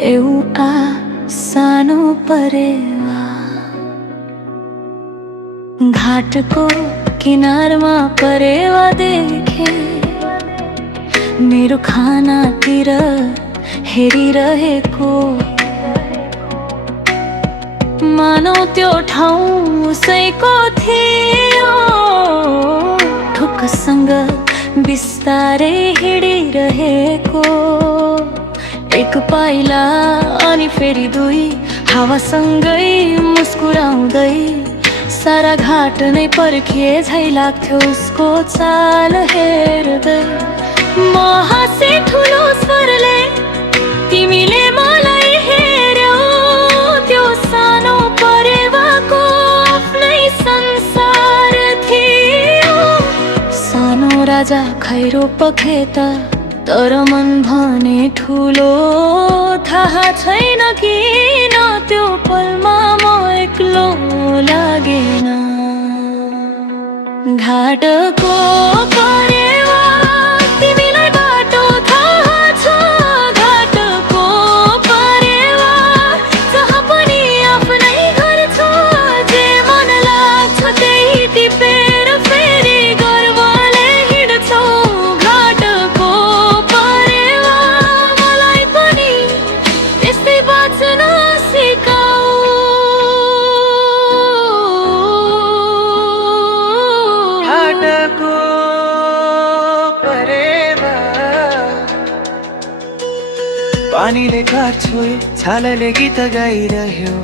एउटा सानो परेवा घाटको किनारमा परेवा देखे मेरो खानातिर हेरिरहेको मानौ त्यो ठाउँ उसैको थियो ठुक्कसँग बिस्तारै हिँडिरहेको एक पाइला अनि फेरि दुई हावासँगै मुस्कुराउँदै सारा घाट नै पर्खिए झै लाग्थ्यो उसको चाल हेर्दै म हाँसे ठुलो स्वरले तिमीले मलाई हेर्यौ त्यो सानो परेवाको आफ्नै संसार थियो सानो राजा खैरो पखेता तर मन भने ठुलो थाहा छैन किन त्यो पलमा म एक्लो लागेन घाटको परेवा तिमीलाई बाटो थाहा छ घाटको परेवा जहाँ पनि आफ्नै घर छ जे मन लाग्छ त्यही टिपेर फेरि गर्वले हिँड्छौ घाटको परेवा मलाई पनि त्यस्तै बाँच्न सिकाऊ घाटको परेवा पानीले काठ छोयो छालाले गीत गाइरह्यो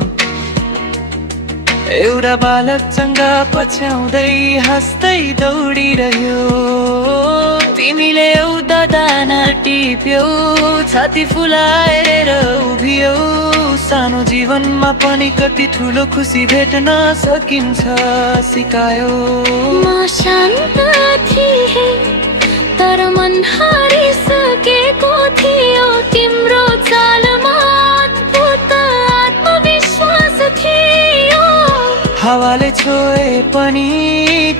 एउटा बालक चङ्गा पछ्याउँदै हाँस्दै दौडिरह्यो तिमीले एउटा दाना टिप्यौ छाती फुलाएर उभियौ सानो जीवनमा पनि कति ठुलो खुसी भेट्न सकिन्छ सिकायो म शान्त थिएँ तर मन हारिसकेको थियो तिम्रो चालमा अद्भुत आत्मविश्वास थियो हावाले छोए पनि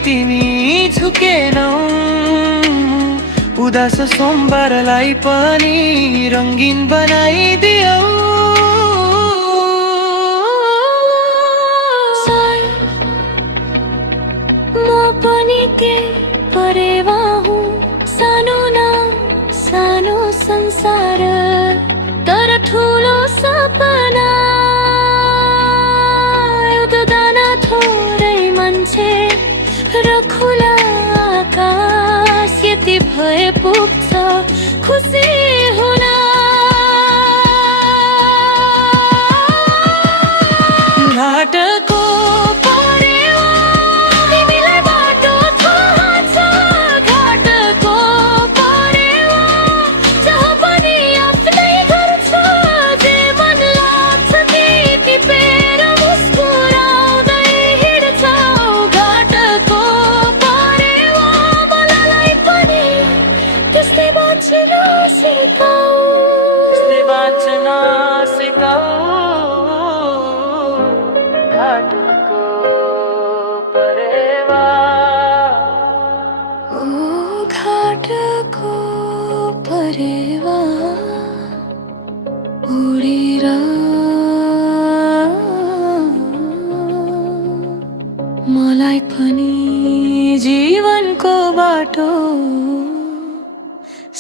तिमी झुकेनौ उदास सोमबारलाई पनि रङ्गीन बनाइदियौ म पनि त्यही परेवा हुँ सानो न सानो संसार तर ठुलो सपना एउटा दाना थोरै मान्छे र खुला आकाश यति भए पुग्छ खुसी हुन घाटको बाँच्न सिकाऊ घाटको परेवा ओ घाटको परेवा उडेर मलाई पनि जीवनको बाटो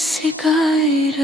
सिकाएर